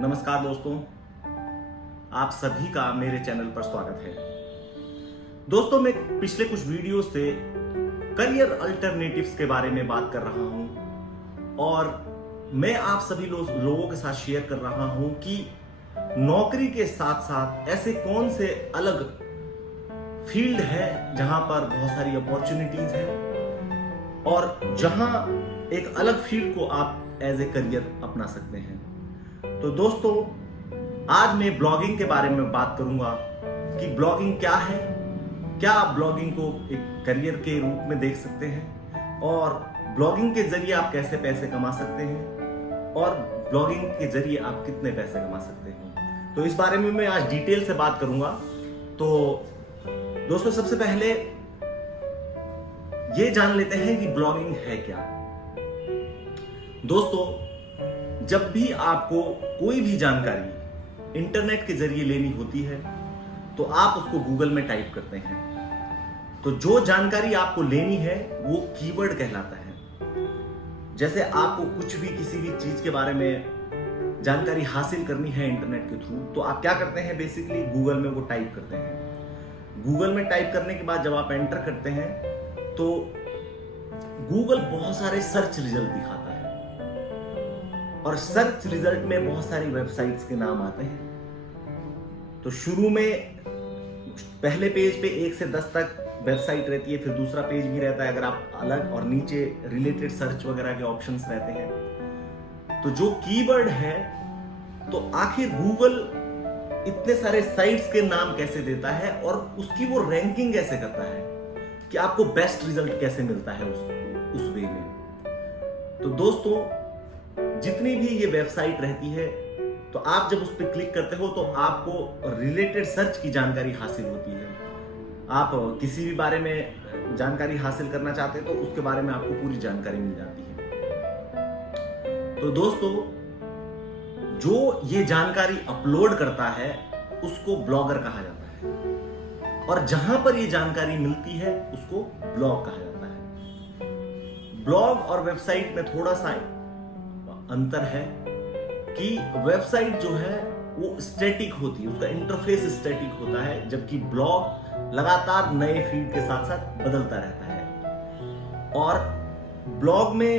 नमस्कार दोस्तों, आप सभी का मेरे चैनल पर स्वागत है। दोस्तों, मैं पिछले कुछ वीडियो से करियर अल्टरनेटिव्स के बारे में बात कर रहा हूं और मैं आप सभी लोगों के साथ शेयर कर रहा हूं कि नौकरी के साथ साथ ऐसे कौन से अलग फील्ड है जहां पर बहुत सारी अपॉर्चुनिटीज है और जहां एक अलग फील्ड को आप एज ए करियर अपना सकते हैं। तो दोस्तों, आज मैं ब्लॉगिंग के बारे में बात करूंगा कि ब्लॉगिंग क्या है, क्या आप ब्लॉगिंग को एक करियर के रूप में देख सकते हैं और ब्लॉगिंग के जरिए आप कैसे पैसे कमा सकते हैं और ब्लॉगिंग के जरिए आप कितने पैसे कमा सकते हैं। तो इस बारे में मैं आज डिटेल से बात करूंगा। तो दोस्तों, सबसे पहले ये जान लेते हैं कि ब्लॉगिंग है क्या। दोस्तों, जब भी आपको कोई भी जानकारी इंटरनेट के जरिए लेनी होती है तो आप उसको गूगल में टाइप करते हैं। तो जो जानकारी आपको लेनी है वो कीवर्ड कहलाता है। जैसे आपको कुछ भी किसी भी चीज के बारे में जानकारी हासिल करनी है इंटरनेट के थ्रू, तो आप क्या करते हैं, बेसिकली गूगल में वो टाइप करते हैं। गूगल में टाइप करने के बाद जब आप एंटर करते हैं तो गूगल बहुत सारे सर्च रिजल्ट दिखाता है और सर्च रिजल्ट में बहुत सारी वेबसाइट्स के नाम आते हैं। तो शुरू में पहले पेज पे 1 से 10 तक वेबसाइट रहती है, फिर दूसरा पेज भी रहता है अगर आप अलग, और नीचे रिलेटेड सर्च वगैरह के ऑप्शंस रहते हैं। तो जो कीवर्ड है, तो आखिर गूगल इतने सारे साइट्स के नाम कैसे देता है और उसकी वो रैंकिंग कैसे करता है कि आपको बेस्ट रिजल्ट कैसे मिलता है उस वे में। तो दोस्तों, जितनी भी ये वेबसाइट रहती है, तो आप जब उस पर क्लिक करते हो तो आपको रिलेटेड सर्च की जानकारी हासिल होती है। आप किसी भी बारे में जानकारी हासिल करना चाहते हैं तो उसके बारे में आपको पूरी जानकारी मिल जाती है। तो दोस्तों, जो ये जानकारी अपलोड करता है उसको ब्लॉगर कहा जाता है और जहां पर ये जानकारी मिलती है उसको ब्लॉग कहा जाता है। ब्लॉग और वेबसाइट में थोड़ा सा अंतर है कि वेबसाइट जो है वो स्टैटिक होती है, उसका इंटरफेस स्टैटिक होता है, जबकि ब्लॉग लगातार नए फीड के साथ साथ बदलता रहता है। और ब्लॉग में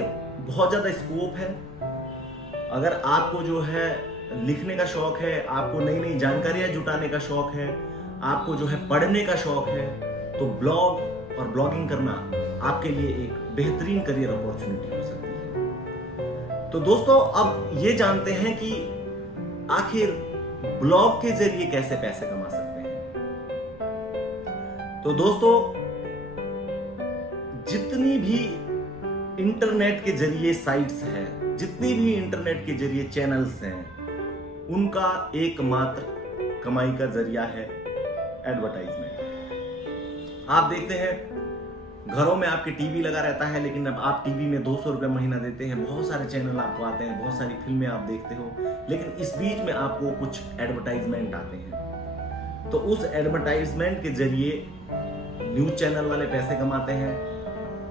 बहुत ज्यादा स्कोप है। अगर आपको जो है लिखने का शौक है, आपको नई नई जानकारियां जुटाने का शौक है, आपको जो है पढ़ने का शौक है, तो ब्लॉग और ब्लॉगिंग करना आपके लिए एक बेहतरीन करियर अपॉर्चुनिटी हो सकती है। तो दोस्तों, अब ये जानते हैं कि आखिर ब्लॉग के जरिए कैसे पैसे कमा सकते हैं। तो दोस्तों, जितनी भी इंटरनेट के जरिए साइट्स हैं, जितनी भी इंटरनेट के जरिए चैनल्स हैं, उनका एकमात्र कमाई का जरिया है एडवर्टाइजमेंट। आप देखते हैं घरों में आपके टीवी लगा रहता है, लेकिन अब आप टीवी में 200 रुपए महीना देते हैं, बहुत सारे चैनल आपको आते हैं, बहुत सारी फिल्में आप देखते हो, लेकिन इस बीच में आपको कुछ एडवर्टाइजमेंट आते हैं। तो उस एडवर्टाइजमेंट के जरिए न्यूज चैनल वाले पैसे कमाते हैं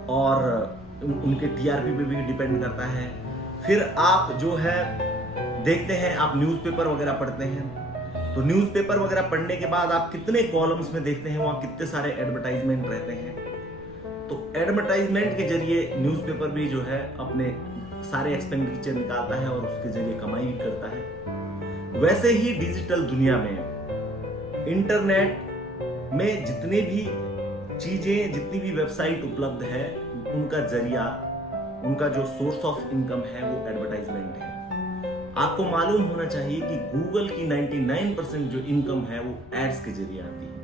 और उनके टीआरपी पे भी डिपेंड करता है। फिर आप जो है देखते हैं, आप न्यूज़पेपर वगैरह पढ़ते हैं, तो न्यूज़पेपर वगैरह पढ़ने के बाद आप कितने कॉलम्स में देखते हैं, वहां कितने सारे एडवर्टाइजमेंट रहते हैं। तो एडवर्टाइजमेंट के जरिए न्यूज़पेपर भी जो है अपने सारे एक्सपेंडिचर निकालता है और उसके जरिए कमाई भी करता है। वैसे ही डिजिटल दुनिया में, इंटरनेट में जितने भी चीजें, जितनी भी वेबसाइट उपलब्ध है, उनका जरिया, उनका जो सोर्स ऑफ इनकम है वो एडवर्टाइजमेंट है। आपको मालूम होना चाहिए कि गूगल की 99% जो इनकम है वो एड्स के जरिए आती है।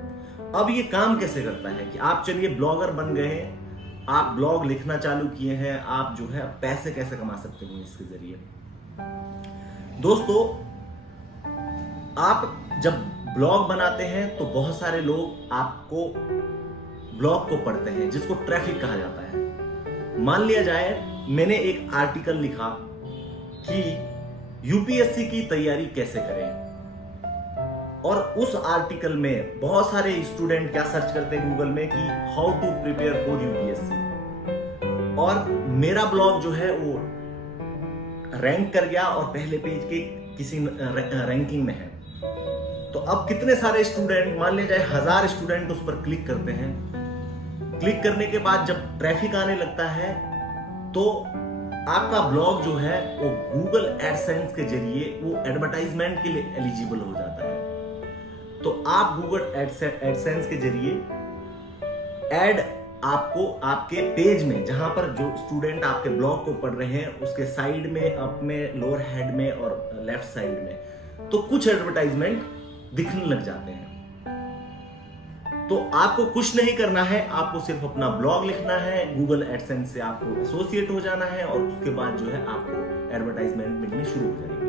अब ये काम कैसे करता है कि आप चलिए ब्लॉगर बन गए हैं, आप ब्लॉग लिखना चालू किए हैं, आप जो है पैसे कैसे कमा सकते हैं इसके जरिए। दोस्तों, आप जब ब्लॉग बनाते हैं तो बहुत सारे लोग आपको ब्लॉग को पढ़ते हैं, जिसको ट्रैफिक कहा जाता है। मान लिया जाए मैंने एक आर्टिकल लिखा कि यूपीएससी की तैयारी कैसे करें, और उस आर्टिकल में बहुत सारे स्टूडेंट क्या सर्च करते हैं गूगल में कि how to prepare for UPSC, और मेरा ब्लॉग जो है वो रैंक कर गया और पहले पेज के किसी रैंकिंग में है, तो अब कितने सारे स्टूडेंट, मान लिया जाए 1000 स्टूडेंट उस पर क्लिक करते हैं। क्लिक करने के बाद जब ट्रैफिक आने लगता है तो आपका ब्लॉग जो है वो गूगल एडसेंस के जरिए वो एडवर्टाइजमेंट के लिए एलिजिबल हो जाता है। तो आप गूगल एडसेंस के जरिए एड आपको आपके पेज में, जहां पर जो स्टूडेंट आपके ब्लॉग को पढ़ रहे हैं उसके साइड में, अप में, लोअर हेड में और लेफ्ट साइड में, तो कुछ एडवर्टाइजमेंट दिखने लग जाते हैं। तो आपको कुछ नहीं करना है, आपको सिर्फ अपना ब्लॉग लिखना है, गूगल एडसेंस से आपको एसोसिएट हो जाना है और उसके बाद जो है आपको एडवर्टाइजमेंट मिलने शुरू हो जाएंगे।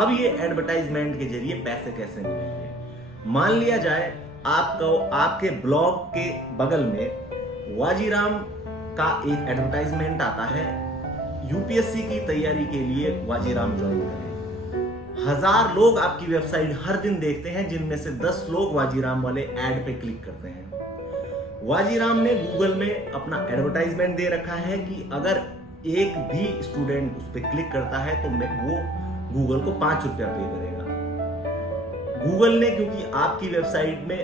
अब ये एडवर्टाइजमेंट के जरिए पैसे कैसे मिलेंगे? मान लिया जाए आपको आपके ब्लॉग के बगल में वाजीराम का एक एडवर्टाइजमेंट आता है, यूपीएससी की तैयारी के लिए वाजीराम ज्वाइन करें। 1000 लोग आपकी वेबसाइट हर दिन देखते हैं, जिनमें से 10 लोग वाजीराम वाले ऐड पे क्लिक करते हैं। वाजीराम ने गूगल में अपना एडवर्टाइजमेंट दे रखा है कि अगर एक भी स्टूडेंट उस पर क्लिक करता है तो वो गूगल को 5 रुपया पे करेगा। गूगल ने क्योंकि आपकी वेबसाइट में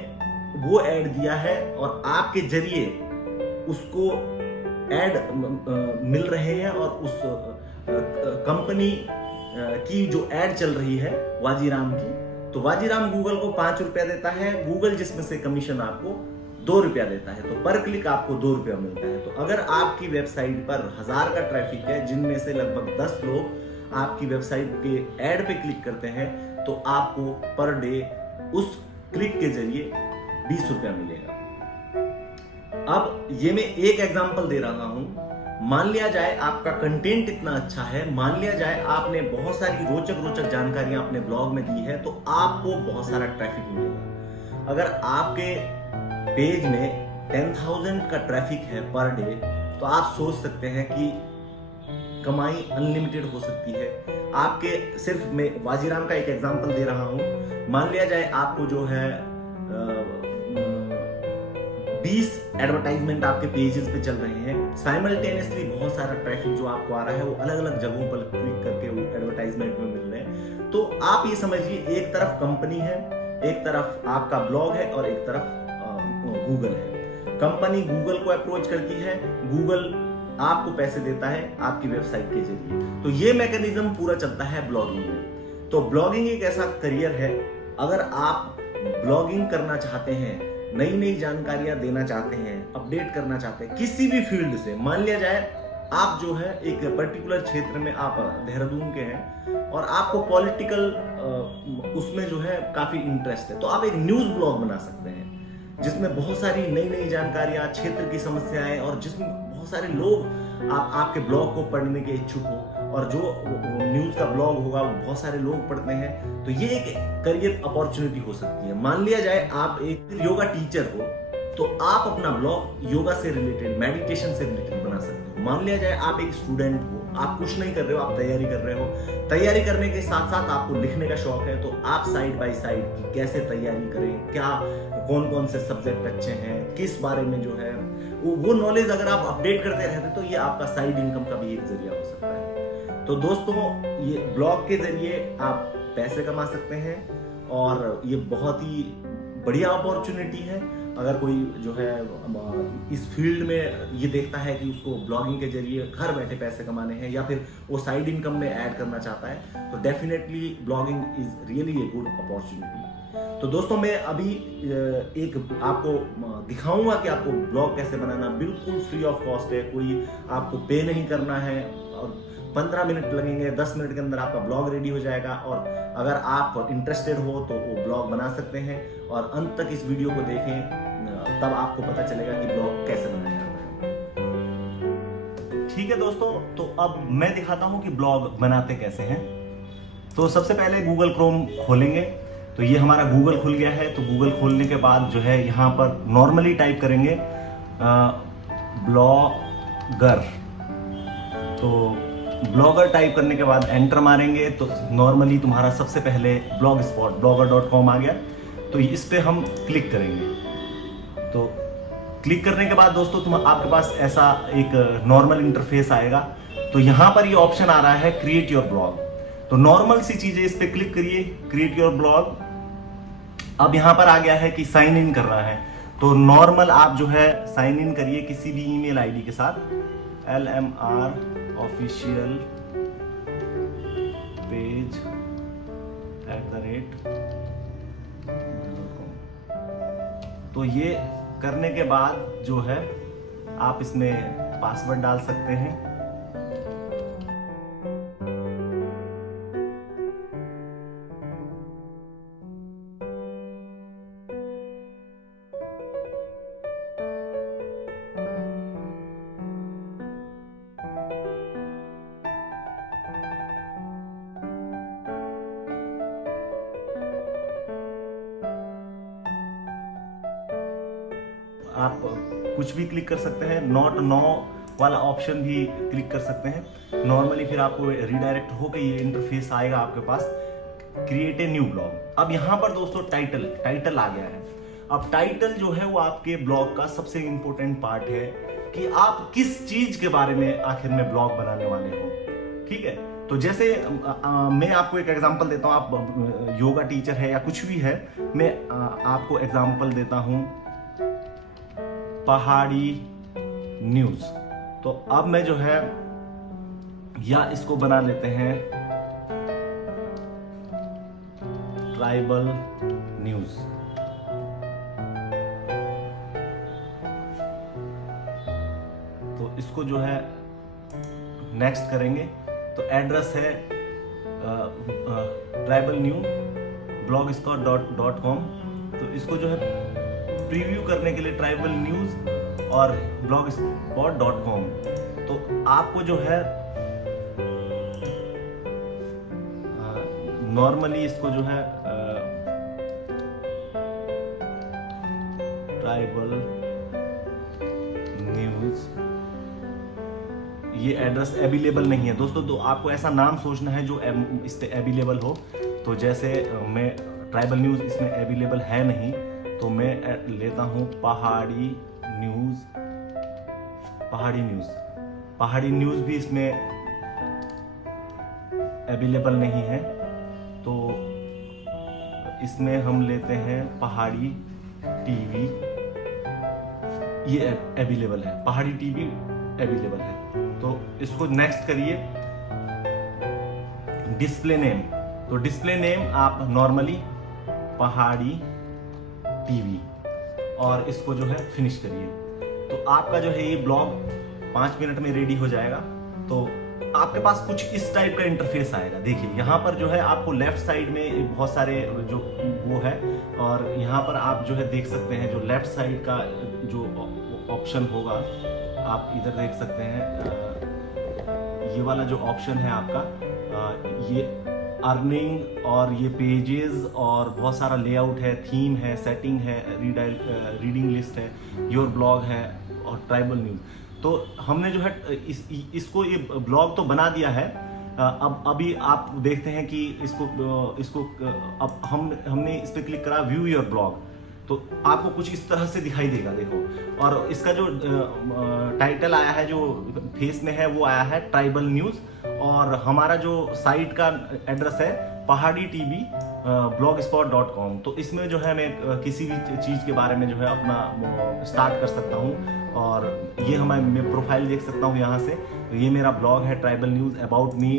वो ऐड दिया है और आपके जरिए उसको ऐड मिल रहे हैं और उस कंपनी की जो ऐड चल रही है वाजीराम की, तो वाजीराम गूगल को 5 रुपया देता है, गूगल जिसमें से कमीशन आपको 2 रुपया देता है, तो पर क्लिक आपको 2 रुपया मिलता है। तो अगर आपकी वेबसाइट पर 1000 का ट्रैफिक है, जिनमें से लगभग 10 लोग आपकी वेबसाइट के ऐड पे क्लिक करते हैं, तो आपको पर डे उस क्लिक के जरिए 20 रुपया मिलेगा। अब ये मैं एक एग्जांपल दे रहा हूं। मान लिया जाए आपका कंटेंट इतना अच्छा है, मान लिया जाए आपने बहुत सारी रोचक जानकारियां अपने ब्लॉग में दी है, तो आपको बहुत सारा ट्रैफिक मिलेगा। अगर आपके पेज में 10,000 का ट्रैफिक है पर डे, तो आप सोच सकते हैं कि कमाई अनलिमिटेड हो सकती है। आपके सिर्फ मैं वाजीराम का एक एग्जांपल दे रहा हूं। मान लिया जाए आपको जो है 20 एडवर्टाइजमेंट आपके पेजेस पे चल रहे हैं, साइमल्टेनियसली बहुत सारा ट्रैफिक जो आपको आ रहा है वो अलग अलग जगहों पर क्लिक करके वो एडवर्टाइजमेंट में मिल रहे हैं। तो आप ये समझिए, एक तरफ कंपनी है, एक तरफ आपका ब्लॉग है और एक तरफ गूगल है। कंपनी गूगल को अप्रोच करती है, गूगल आपको पैसे देता है आपकी वेबसाइट के जरिए। तो ये मैकेनिज्म पूरा चलता है ब्लॉगिंग में। तो ब्लॉगिंग एक ऐसा करियर है, अगर आप ब्लॉगिंग करना चाहते हैं, नई जानकारियां देना चाहते हैं, अपडेट करना चाहते हैं किसी भी फील्ड से, मान लिया जाए आप जो है एक पर्टिकुलर क्षेत्र में, आप देहरादून के हैं और आपको पॉलिटिकल उसमें जो है काफी इंटरेस्ट है, तो आप एक न्यूज ब्लॉग बना सकते हैं जिसमें बहुत सारी नई जानकारियां, क्षेत्र की समस्याएं, और जिसमें बहुत सारे लोग आपके ब्लॉग को पढ़ने के इच्छुक हो, और जो न्यूज का ब्लॉग होगा वो बहुत सारे लोग पढ़ते हैं, तो ये एक करियर अपॉर्चुनिटी हो सकती है। मान लिया जाए आप एक योगा टीचर हो, तो आप अपना ब्लॉग योगा से रिलेटेड, मेडिटेशन से रिलेटेड बना सकते हो। मान लिया जाए आप एक स्टूडेंट हो, आप कुछ नहीं कर रहे हो, आप तैयारी कर रहे हो, तैयारी करने के साथ साथ आपको लिखने का शौक है, तो आप साइड बाय साइड की कैसे तैयारी करें, क्या कौन से सब्जेक्ट अच्छे हैं, किस बारे में जो है वो नॉलेज अगर आप अपडेट करते रहते तो ये आपका साइड इनकम का भी एक जरिया हो सकता है। तो दोस्तों, ये ब्लॉग के जरिए आप पैसे कमा सकते हैं और ये बहुत ही बढ़िया अपॉर्चुनिटी है। अगर कोई जो है इस फील्ड में ये देखता है कि उसको ब्लॉगिंग के जरिए घर बैठे पैसे कमाने हैं, या फिर वो साइड इनकम में ऐड करना चाहता है, तो definitely blogging is really a good opportunity. तो दोस्तों, मैं अभी एक आपको दिखाऊंगा कि आपको ब्लॉग कैसे बनाना, बिल्कुल फ्री ऑफ कॉस्ट है, कोई आपको पे नहीं करना है, और 15 मिनट लगेंगे, 10 मिनट के अंदर आपका ब्लॉग रेडी हो जाएगा। और अगर आप इंटरेस्टेड हो तो वो ब्लॉग बना सकते हैं, और अंत तक इस वीडियो को देखें, तब आपको पता चलेगा कि ब्लॉग कैसे बनाया जाता है। ठीक है दोस्तों, तो अब मैं दिखाता हूं कि ब्लॉग बनाते कैसे हैं। तो सबसे पहले गूगल क्रोम खोलेंगे, तो ये हमारा गूगल खुल गया है। तो गूगल खोलने के बाद जो है यहाँ पर नॉर्मली टाइप करेंगे ब्लॉगर। तो ब्लॉगर टाइप करने के बाद एंटर मारेंगे, तो नॉर्मली तुम्हारा सबसे पहले ब्लॉग स्पॉट blogger.com आ गया। तो इस पे हम क्लिक करेंगे। तो क्लिक करने के बाद दोस्तों आपके पास ऐसा एक नॉर्मल इंटरफेस आएगा। तो यहां पर ये ऑप्शन आ रहा है क्रिएट योर ब्लॉग। तो नॉर्मल सी चीजें, इस पे क्लिक करिए, क्रिएट योर ब्लॉग। अब यहां पर आ गया है कि साइन इन करना है, तो नॉर्मल आप जो है साइन इन करिए किसी भी ईमेल आईडी के साथ, LMR ऑफिशियल पेज @. तो ये करने के बाद जो है आप इसमें पासवर्ड डाल सकते हैं। आप कुछ भी क्लिक कर सकते हैं, नॉट नो वाला ऑप्शन भी क्लिक कर सकते हैं। नॉर्मली फिर आपको रिडायरेक्ट होकर ये इंटरफेस आएगा आपके पास, क्रिएट ए न्यू ब्लॉग। अब यहाँ पर दोस्तों टाइटल आ गया है। अब टाइटल जो है वो आपके ब्लॉग का सबसे इंपॉर्टेंट पार्ट है कि आप किस चीज के बारे में आखिर में ब्लॉग बनाने वाले हो। ठीक है, तो जैसे मैं आपको एक एग्जांपल देता हूँ। आप योगा टीचर है या कुछ भी है, मैं आपको एग्जांपल देता हूँ पहाड़ी न्यूज। तो अब मैं जो है या इसको बना लेते हैं ट्राइबल न्यूज। तो इसको जो है नेक्स्ट करेंगे, तो एड्रेस है ट्राइबल न्यू blogspot.com। तो इसको जो है प्रीव्यू करने के लिए ट्राइबल न्यूज और blogspot.com। तो आपको जो है नॉर्मली इसको जो है ट्राइबल न्यूज, ये एड्रेस अवेलेबल नहीं है दोस्तों। तो आपको ऐसा नाम सोचना है जो इस पे अवेलेबल हो। तो जैसे मैं ट्राइबल न्यूज इसमें अवेलेबल है नहीं, तो मैं लेता हूं पहाड़ी न्यूज। पहाड़ी न्यूज भी इसमें अवेलेबल नहीं है, तो इसमें हम लेते हैं पहाड़ी टीवी। ये अवेलेबल है, पहाड़ी टीवी अवेलेबल है। तो इसको नेक्स्ट करिए। डिस्प्ले नेम, तो डिस्प्ले नेम आप नॉर्मली पहाड़ी टीवी और इसको जो है फिनिश करिए। तो आपका जो है ये ब्लॉग 5 मिनट में रेडी हो जाएगा। तो आपके पास कुछ इस टाइप का इंटरफेस आएगा। देखिए यहाँ पर जो है आपको लेफ्ट साइड में बहुत सारे जो वो है, और यहाँ पर आप जो है देख सकते हैं जो लेफ्ट साइड का जो ऑप्शन होगा, आप इधर देख सकते हैं ये वाला जो ऑप्शन है आपका, ये अर्निंग और ये पेजेस और बहुत सारा लेआउट है, थीम है, सेटिंग है, रीडिंग लिस्ट है, योर ब्लॉग है और ट्राइबल न्यूज। तो हमने जो है इसको ये ब्लॉग तो बना दिया है। अब अभी आप देखते हैं कि इसको अब हमने इस पे क्लिक करा व्यू योर ब्लॉग, तो आपको कुछ इस तरह से दिखाई देगा। देखो, और इसका जो टाइटल आया है जो फेस में है वो आया है ट्राइबल न्यूज, और हमारा जो साइट का एड्रेस है पहाड़ी टीवी blogspot.com। तो इसमें जो है मैं किसी भी चीज के बारे में जो है अपना स्टार्ट कर सकता हूँ। और ये मैं प्रोफाइल देख सकता हूँ यहाँ से, तो ये मेरा ब्लॉग है ट्राइबल न्यूज, अबाउट मी।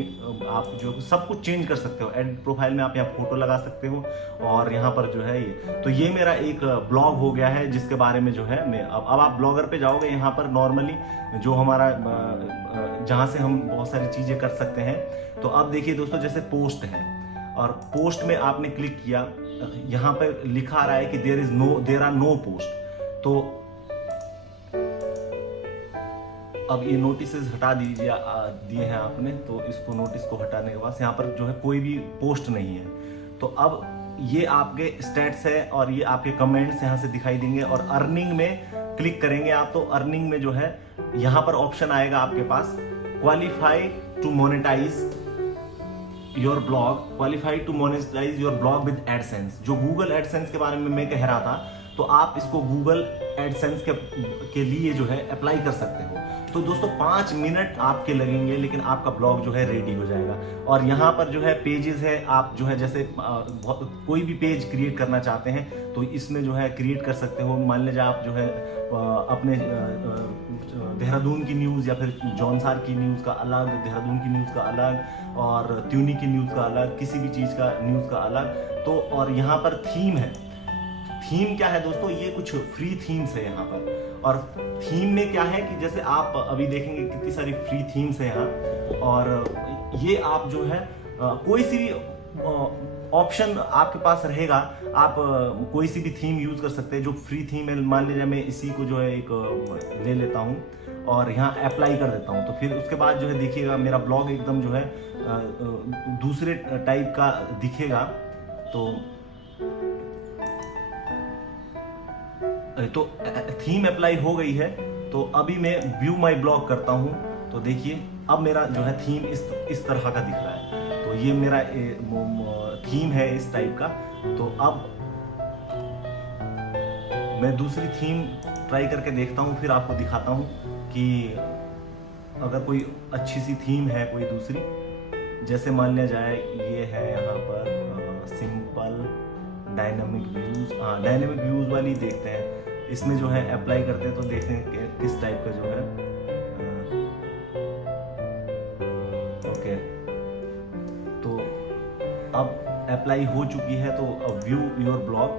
आप जो सब कुछ चेंज कर सकते हो, एड प्रोफाइल में आप यहाँ फोटो लगा सकते हो, और यहाँ पर जो है ये, तो ये मेरा एक ब्लॉग हो गया है जिसके बारे में जो है मैं अब आप ब्लॉगर पे जाओगे, यहाँ पर नॉर्मली जो हमारा जहाँ से हम बहुत सारी चीजें कर सकते हैं। तो अब देखिए दोस्तों, जैसे पोस्ट है, और पोस्ट में आपने क्लिक किया, यहाँ पर लिखा आ रहा है कि देयर आर नो पोस्ट। तो अब ये नोटिसेस हटा दिए हैं आपने, तो इसको नोटिस को हटाने के बाद यहाँ पर जो है कोई भी पोस्ट नहीं है। तो अब ये आपके स्टेट्स है और ये आपके कमेंट्स यहाँ से दिखाई देंगे। और अर्निंग में क्लिक करेंगे आप, तो अर्निंग में जो है यहाँ पर ऑप्शन आएगा आपके पास qualify to monetise your blog, qualify to monetise your blog with AdSense. जो गूगल एडसेंस के बारे में मैं कह रहा था, तो आप इसको गूगल एडसेंस के लिए जो है अप्लाई कर सकते हो। तो दोस्तों 5 मिनट आपके लगेंगे, लेकिन आपका ब्लॉग जो है रेडी हो जाएगा। और यहाँ पर जो है पेजेस है, आप जो है जैसे कोई भी पेज क्रिएट करना चाहते हैं तो इसमें जो है क्रिएट कर सकते हो। मान लीजिए आप जो है अपने देहरादून की न्यूज़ या फिर जौनसार की न्यूज़ का अलग, देहरादून की न्यूज़ का अलग, और त्यूनी की न्यूज़ का अलग, किसी भी चीज़ का न्यूज़ का अलग। तो और यहाँ पर थीम है। थीम क्या है दोस्तों, ये कुछ फ्री थीम्स है यहाँ पर। और थीम में क्या है कि जैसे आप अभी देखेंगे कितनी सारी फ्री थीम्स है यहाँ, और ये आप जो है कोई सी भी ऑप्शन आपके पास रहेगा, आप कोई सी भी थीम यूज कर सकते हैं जो फ्री थीम है। मान लीजिए मैं इसी को जो है एक ले लेता हूँ और यहाँ अप्लाई कर देता हूँ, तो फिर उसके बाद जो है देखिएगा मेरा ब्लॉग एकदम जो है दूसरे टाइप का दिखेगा। तो थीम अप्लाई हो गई है, तो अभी मैं व्यू माय ब्लॉग करता हूँ, तो देखिए अब मेरा जो है थीम इस तरह का दिख रहा है। तो ये मेरा थीम है इस टाइप का। तो अब मैं दूसरी थीम ट्राई करके देखता हूँ, फिर आपको दिखाता हूँ कि अगर कोई अच्छी सी थीम है कोई दूसरी, जैसे मान लिया जाए ये है यहाँ पर सिंपल डायनामिक व्यूज। हाँ, डायनामिक व्यूज वाली देखते हैं। इसमें जो है अप्लाई करते हैं तो देखते हैं किस टाइप का जो है। ओके, तो अब अप्लाई हो चुकी है, तो व्यू योर ब्लॉग,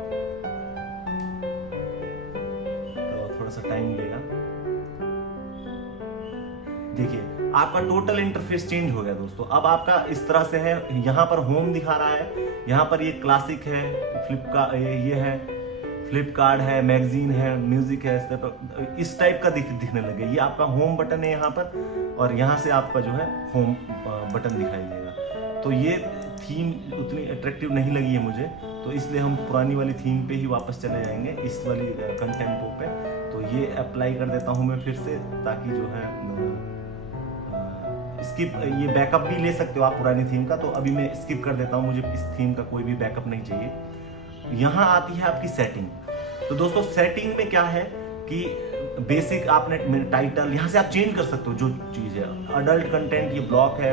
तो थोड़ा सा टाइम लेगा। देखिए आपका टोटल इंटरफेस चेंज हो गया दोस्तों। अब आपका इस तरह से है, यहाँ पर होम दिखा रहा है, यहाँ पर ये क्लासिक है, ये है फ्लिपकार्ट है, मैगजीन है, म्यूजिक है, इस टाइप का दिखने लगे। ये आपका होम बटन है यहाँ पर, और यहाँ से आपका जो है होम बटन दिखाई देगा। तो ये थीम उतनी अट्रैक्टिव नहीं लगी है मुझे, तो इसलिए हम पुरानी वाली थीम पे ही वापस चले जाएंगे, इस वाली कंटेम्पो पे। तो ये अप्लाई कर देता हूँ मैं फिर से, ताकि जो है स्किप, ये बैकअप भी ले सकते हो आप पुरानी थीम का। तो अभी मैं स्किप कर देता हूँ, मुझे इस थीम का कोई भी बैकअप नहीं चाहिए। यहाँ आती है आपकी सेटिंग। तो दोस्तों सेटिंग में क्या है कि बेसिक आपने टाइटल यहाँ से आप चेंज कर सकते हो, जो चीज़ है अडल्ट कंटेंट, ये ब्लॉग है,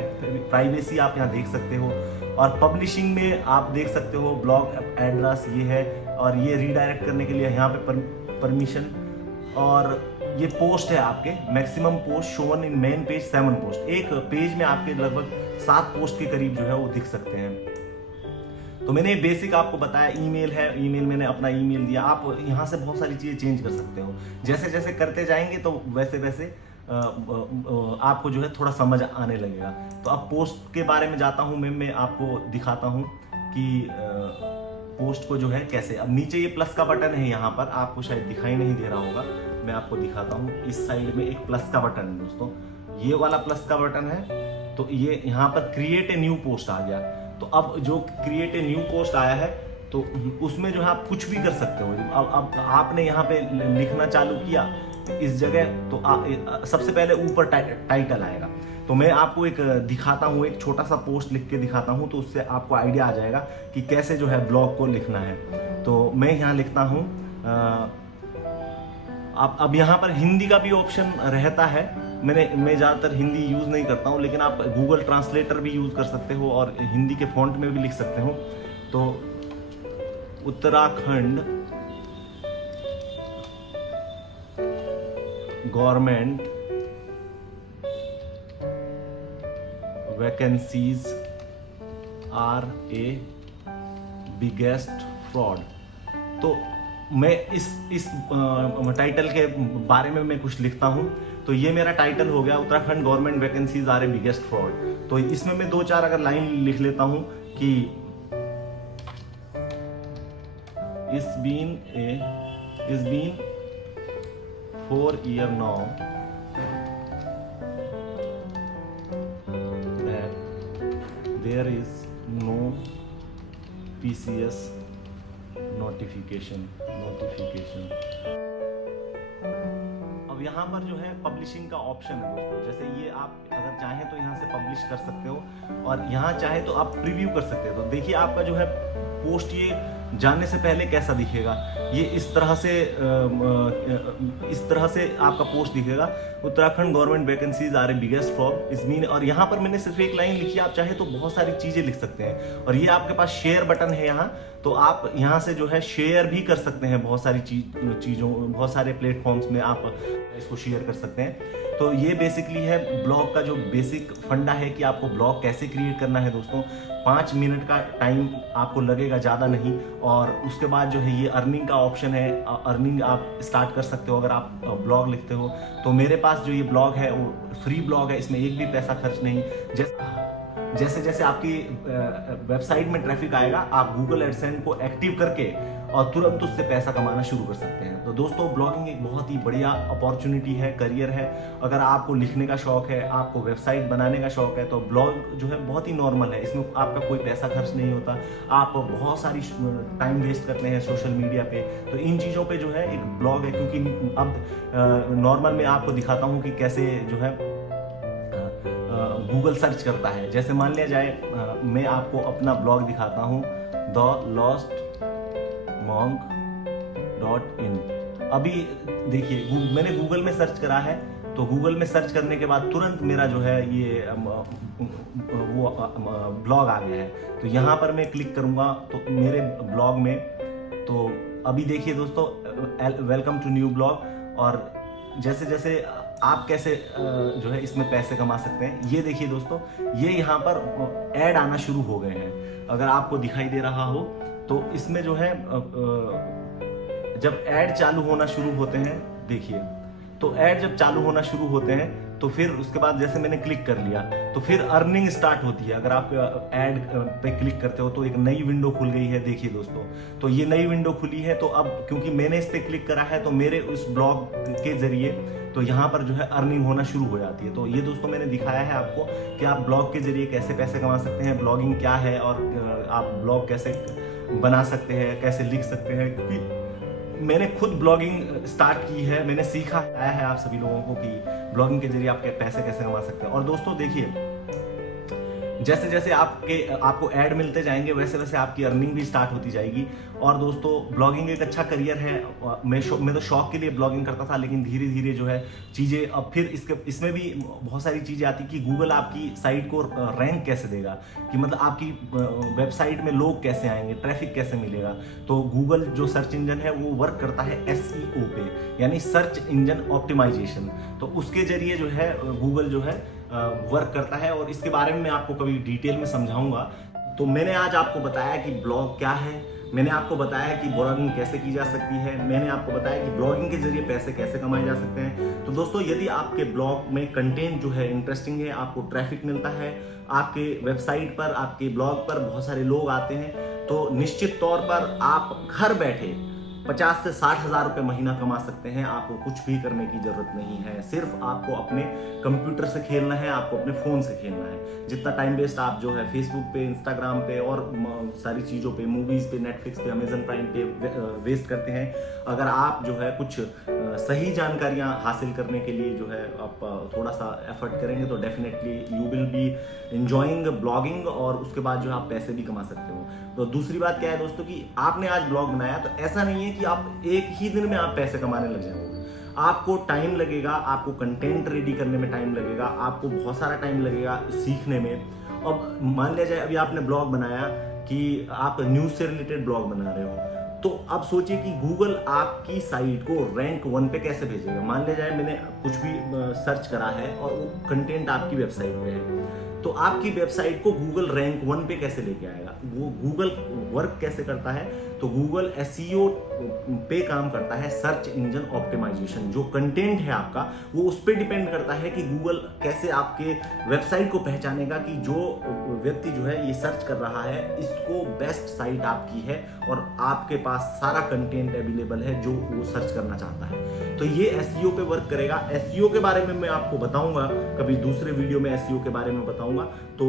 प्राइवेसी आप यहाँ देख सकते हो, और पब्लिशिंग में आप देख सकते हो ब्लॉग एड्रेस ये है, और ये रीडायरेक्ट करने के लिए यहाँ पे परमिशन, और ये पोस्ट है आपके maximum post shown in main page 7 post. एक पेज में आपके लगभग 7 पोस्ट के करीब जो है वो दिख सकते हैं। तो मैंने बेसिक आपको बताया। ईमेल है, ईमेल मैंने अपना ईमेल दिया। आप यहाँ से बहुत सारी चीज़ें चेंज कर सकते हो, जैसे जैसे करते जाएंगे तो वैसे वैसे आपको जो है थोड़ा समझ आने लगेगा। तो अब पोस्ट के बारे में जाता हूँ मैं आपको दिखाता हूँ कि पोस्ट को जो है कैसे। अब नीचे ये प्लस का बटन है, यहाँ पर आपको शायद दिखाई नहीं दे रहा होगा, मैं आपको दिखाता हूँ। इस साइड में एक प्लस का बटन है दोस्तों, ये वाला प्लस का बटन है। तो ये यहाँ पर क्रिएट ए न्यू पोस्ट आ गया। तो अब जो क्रिएट ए न्यू पोस्ट आया है, तो उसमें जो है आप कुछ भी कर सकते हो। अब आपने यहाँ पे लिखना चालू किया इस जगह, तो सबसे पहले ऊपर टाइटल आएगा। तो मैं आपको एक दिखाता हूँ, एक छोटा सा पोस्ट लिख के दिखाता हूँ, तो उससे आपको आइडिया आ जाएगा कि कैसे जो है ब्लॉग को लिखना है। तो मैं यहाँ लिखता हूँ, अब यहाँ पर हिंदी का भी ऑप्शन रहता है। मैं ज़्यादातर हिंदी यूज़ नहीं करता हूँ, लेकिन आप गूगल ट्रांसलेटर भी यूज़ कर सकते हो और हिंदी के फॉन्ट में भी लिख सकते हो। तो Uttarakhand government vacancies are a biggest fraud. तो मैं इस टाइटल के बारे में मैं कुछ लिखता हूं। तो ये मेरा टाइटल हो गया, Uttarakhand government vacancies are a biggest fraud. तो इसमें मैं 2-4 अगर लाइन लिख लेता हूं कि it's been 4 years now that there is no PCS notification। अब यहाँ पर जो है पब्लिशिंग का ऑप्शन है दोस्तों। जैसे ये आप अगर चाहें तो यहाँ से पब्लिश कर सकते हो, और यहाँ चाहे तो आप प्रीव्यू कर सकते हो। तो देखिए आपका जो है पोस्ट ये जाने से पहले कैसा दिखेगा, ये इस तरह से आपका पोस्ट दिखेगा। Uttarakhand government vacancies are a biggest fraud is mean, और यहाँ पर मैंने सिर्फ एक लाइन लिखी है, आप चाहे तो बहुत सारी चीजें लिख सकते हैं। और ये आपके पास शेयर बटन है यहाँ, तो आप यहाँ से जो है शेयर भी कर सकते हैं बहुत सारी चीजों, बहुत सारे प्लेटफॉर्म्स में आप इसको शेयर कर सकते हैं। तो ये बेसिकली है ब्लॉग का जो बेसिक फंडा है कि आपको ब्लॉग कैसे क्रिएट करना है दोस्तों। 5 मिनट का टाइम आपको लगेगा, ज़्यादा नहीं। और उसके बाद जो है ये अर्निंग का ऑप्शन है, अर्निंग आप स्टार्ट कर सकते हो अगर आप ब्लॉग लिखते हो। तो मेरे पास जो ये ब्लॉग है वो फ्री ब्लॉग है, इसमें एक भी पैसा खर्च नहीं। जैसे जैसे आपकी वेबसाइट में ट्रैफिक आएगा, आप गूगल एडसेंस को एक्टिव करके और तुरंत उससे पैसा कमाना शुरू कर सकते हैं। तो दोस्तों ब्लॉगिंग एक बहुत ही बढ़िया अपॉर्चुनिटी है, करियर है। अगर आपको लिखने का शौक है, आपको वेबसाइट बनाने का शौक है, तो ब्लॉग जो है बहुत ही नॉर्मल है, इसमें आपका कोई पैसा खर्च नहीं होता। आप बहुत सारी टाइम वेस्ट करते हैं सोशल मीडिया पे, तो इन चीज़ों पे जो है एक ब्लॉग है। क्योंकि अब नॉर्मल में आपको दिखाता हूँ कि कैसे जो है गूगल सर्च करता है। जैसे मान लिया जाए मैं आपको अपना ब्लॉग दिखाता हूँ, thelostmonk.in। अभी देखिए मैंने गूगल में सर्च करा है, तो गूगल में सर्च करने के बाद तुरंत मेरा जो है ये वो ब्लॉग आ गया है। तो यहाँ पर मैं क्लिक करूँगा तो मेरे ब्लॉग में, तो अभी देखिए दोस्तों वेलकम टू न्यू ब्लॉग। और जैसे जैसे आप कैसे जो है इसमें पैसे कमा सकते हैं, ये देखिए दोस्तों, ये यहाँ पर ऐड आना शुरू हो गए हैं। अगर आपको दिखाई दे रहा हो तो इसमें जो है जब ऐड चालू होना शुरू होते हैं, देखिए तो ऐड जब चालू होना शुरू होते हैं तो फिर उसके बाद जैसे मैंने क्लिक कर लिया तो फिर अर्निंग स्टार्ट होती है। अगर आप ऐड पे क्लिक करते हो तो एक नई विंडो खुल गई है, देखिए दोस्तों। तो ये नई विंडो खुली है, तो अब क्योंकि मैंने इस पे क्लिक करा है तो मेरे उस ब्लॉग के जरिए तो यहाँ पर जो है अर्निंग होना शुरू हो जाती है। तो ये दोस्तों मैंने दिखाया है आपको कि आप ब्लॉग के जरिए कैसे पैसे कमा सकते हैं, ब्लॉगिंग क्या है और आप ब्लॉग कैसे बना सकते हैं, कैसे लिख सकते हैं। क्योंकि मैंने खुद ब्लॉगिंग स्टार्ट की है, मैंने सीखा है आप सभी लोगों को कि ब्लॉगिंग के जरिए आप पैसे कैसे कमा सकते हैं। और दोस्तों देखिए जैसे जैसे आपको ऐड मिलते जाएंगे वैसे वैसे आपकी अर्निंग भी स्टार्ट होती जाएगी। और दोस्तों ब्लॉगिंग एक अच्छा करियर है। मैं तो शौक के लिए ब्लॉगिंग करता था, लेकिन धीरे धीरे जो है चीज़ें अब फिर इसमें भी बहुत सारी चीज़ें आती कि गूगल आपकी साइट को रैंक कैसे देगा, कि मतलब आपकी वेबसाइट में लोग कैसे आएंगे, ट्रैफिक कैसे मिलेगा। तो गूगल जो सर्च इंजन है वो वर्क करता है SEO पे, यानी सर्च इंजन ऑप्टिमाइजेशन। तो उसके जरिए जो है गूगल जो है वर्क करता है, और इसके बारे में मैं आपको कभी डिटेल में समझाऊंगा। तो मैंने आज आपको बताया कि ब्लॉग क्या है, मैंने आपको बताया कि ब्लॉगिंग कैसे की जा सकती है, मैंने आपको बताया कि ब्लॉगिंग के जरिए पैसे कैसे कमाए जा सकते हैं। तो दोस्तों यदि आपके ब्लॉग में कंटेंट जो है इंटरेस्टिंग है, आपको ट्रैफिक मिलता है, आपके वेबसाइट पर, आपके ब्लॉग पर बहुत सारे लोग आते हैं, तो निश्चित तौर पर आप घर बैठे 50 से 60 हज़ार रुपये महीना कमा सकते हैं। आपको कुछ भी करने की जरूरत नहीं है, सिर्फ आपको अपने कंप्यूटर से खेलना है, आपको अपने फ़ोन से खेलना है। जितना टाइम वेस्ट आप जो है फेसबुक पे, इंस्टाग्राम पे और सारी चीज़ों पे, मूवीज़ पे, नेटफ्लिक्स पे, अमेजन प्राइम पे वेस्ट करते हैं, अगर आप जो है कुछ सही जानकारियाँ हासिल करने के लिए जो है आप थोड़ा सा एफर्ट करेंगे तो definitely you will be enjoying blogging, और उसके बाद जो है आप पैसे भी कमा सकते हो। तो दूसरी बात क्या है दोस्तों कि आपने आज ब्लॉग बनाया तो ऐसा नहीं है कि आप एक ही दिन में आप पैसे कमाने लग जाओगे। आपको टाइम लगेगा, आपको कंटेंट रेडी करने में टाइम लगेगा, आपको बहुत सारा टाइम लगेगा सीखने में। अब मान लिया जाए अभी आपने ब्लॉग बनाया कि आप न्यूज़ से रिलेटेड ब्लॉग बना रहे हो, तो अब सोचिए कि गूगल आपकी साइट को रैंक 1 पे कैसे भेजेगा। मान लिया जाए मैंने कुछ भी सर्च करा है और वो कंटेंट आपकी वेबसाइट पे है, तो आपकी वेबसाइट को गूगल रैंक 1 पे कैसे लेके आएगा। वो गूगल वर्क कैसे करता है, तो गूगल SEO पे काम करता है, सर्च इंजन ऑप्टिमाइजेशन। जो कंटेंट है आपका वो उस पर डिपेंड करता है कि गूगल कैसे आपके वेबसाइट को पहचानेगा कि जो व्यक्ति जो है ये सर्च कर रहा है, इसको बेस्ट साइट आपकी है और आपके पास सारा कंटेंट अवेलेबल है जो वो सर्च करना चाहता है। तो ये SEO पे वर्क करेगा। SEO के बारे में मैं आपको बताऊंगा, कभी दूसरे वीडियो में SEO के बारे में बताऊंगा। तो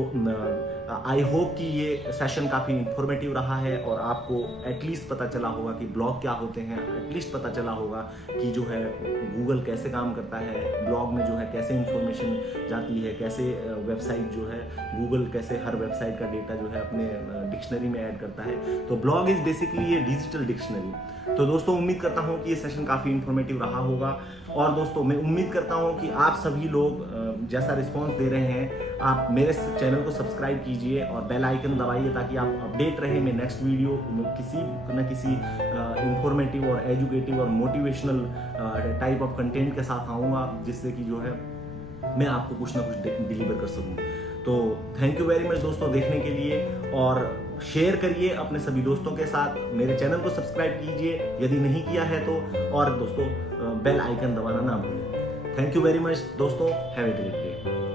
आई होप कि ये सेशन काफ़ी इंफॉर्मेटिव रहा है और आपको एटलीस्ट पता चला होगा कि ब्लॉग क्या होते हैं, एटलीस्ट पता चला होगा कि जो है गूगल कैसे काम करता है, ब्लॉग में जो है कैसे इंफॉर्मेशन जाती है, कैसे वेबसाइट जो है गूगल कैसे हर वेबसाइट का डेटा जो है अपने डिक्शनरी में ऐड करता है। तो ब्लॉग इज़ बेसिकली ये डिजिटल डिक्शनरी। तो दोस्तों उम्मीद करता हूँ कि ये सेशन काफ़ी इंफॉर्मेटिव रहा होगा और दोस्तों मैं उम्मीद करता हूँ कि आप सभी लोग जैसा रिस्पांस दे रहे हैं आप मेरे चैनल को सब्सक्राइब कीजिए और बेल आइकन दबाइए ताकि आप अपडेट रहें। मैं नेक्स्ट वीडियो किसी न किसी इंफॉर्मेटिव और एजुकेटिव और मोटिवेशनल टाइप ऑफ कंटेंट के साथ आऊँगा जिससे कि जो है मैं आपको कुछ ना कुछ डिलीवर कर सकूँ। तो थैंक यू वेरी मच दोस्तों देखने के लिए और शेयर करिए अपने सभी दोस्तों के साथ। मेरे चैनल को सब्सक्राइब कीजिए यदि नहीं किया है तो, और दोस्तों बेल आइकन दबाना ना भूलें। थैंक यू वेरी मच दोस्तों, हैव ए ग्रेट डे।